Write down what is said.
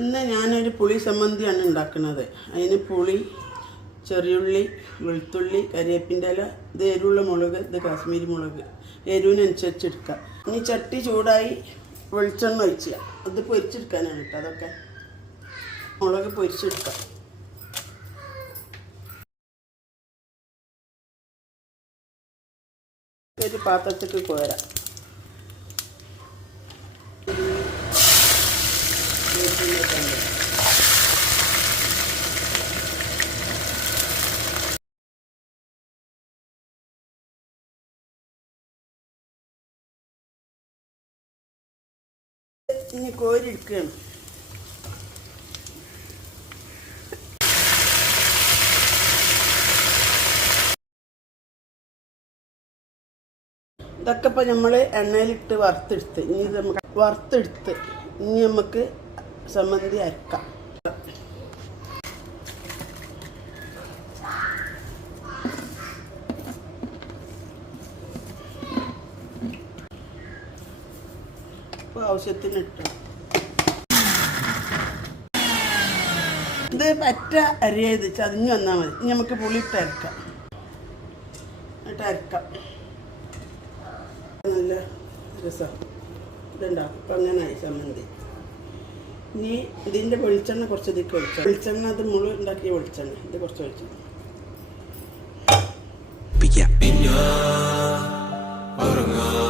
ഇന്ന് ഞാനൊരു പുളി ചമ്മന്തിയാണ് ഉണ്ടാക്കുന്നത്. അതിന് പുളി, ചെറിയുള്ളി, വെളുത്തുള്ളി, കരിവേപ്പിൻ്റെ ഇല, ഇത് എരിവുള്ള മുളക്, ഇത് കാശ്മീരി മുളക്, എരിവിനനുസരിച്ച് എടുക്കുക. ഇനി ചട്ടി ചൂടായി വെളിച്ചെണ്ണ ഒഴിക്കുക. അത് പൊരിച്ചെടുക്കാനാണ് കേട്ടോ. അതൊക്കെ മുളക് പൊരിച്ചെടുക്കാം. ഒരു പാത്രത്തേക്ക് കോരാം. ഇനി കോരിയെടുക്കുകയാണ്. ഇതൊക്കെ ഇപ്പം നമ്മൾ എണ്ണയിലിട്ട് വറുത്തെടുത്ത് ഇനി നമുക്ക് ചമ്മന്തി അരക്കാം. ഇപ്പോൾ ആവശ്യത്തിന് ഇട്ടു. ഇത് പറ്റ അരിയത് ചതിഞ്ഞ് വന്നാൽ മതി. ഇനി നമുക്ക് പുളിയിട്ട് അരക്കാം. നല്ല രസം ഇതുണ്ടാക്കും. അപ്പം അങ്ങനെയായി ചമ്മന്തി. ഇനി ഇതിൻ്റെ വെളിച്ചെണ്ണ കുറച്ച് ഇതിക്ക് വെളിച്ചെണ്ണ അത് മുളക് ഉണ്ടാക്കിയ വെളിച്ചെണ്ണ, ഇത് കുറച്ച് വെളിച്ചെണ്ണ. Oranga